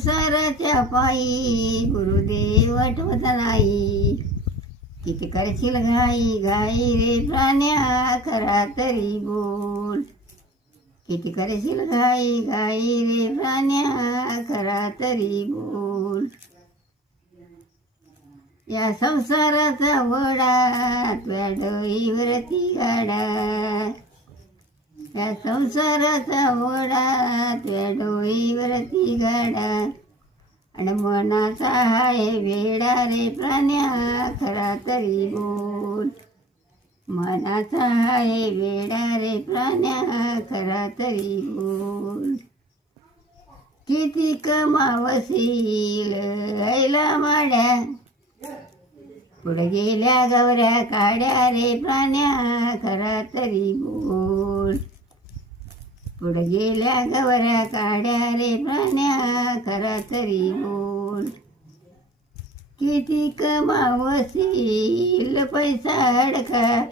संसाराच्या पायी गुरुदेव आठवत नाही. किती करशील घाई घाई रे प्राण्या, खरा तरी बोल. किती करशील घाई घाई रे प्राण्या, खरा तरी बोल. या संसाराचा वडा तुझ्या डोईवरती गाडा. या संसाराचा वडा तुझ्या डोईवरती गाडा. आणि मनाचा हाय वेडा रे प्राण्या, खरा तरी बोल. मनाचा हाय वेडा रे प्राण्या, खरा तरी बोल. किती कमावशील हैला माड्या, पुढे गेल्या गवऱ्या काड्या रे प्राण्या, खरा तरी बोल. पुढे गेल्या गवऱ्या काड्या रे प्राण्या, खरा तरी बोल. किती कमावशील पैसा अडका,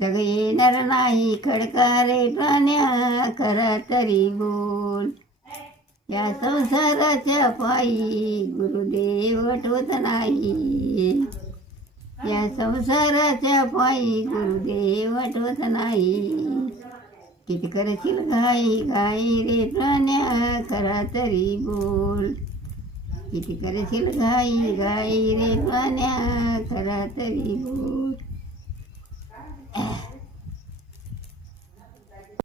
सगळे येणार नाही खडका रे प्राण्या, खरा तरी बोल. या संसाराच्या पायी गुरुदेव आठवत नाही. या संसाराच्या पायी गुरुदेव आठवत नाही. किती करशील घाई घाई रे प्राण्या, खरा तरी बोल. किती करशील घाई घाई रे प्राण्या, खरा तरी बोल.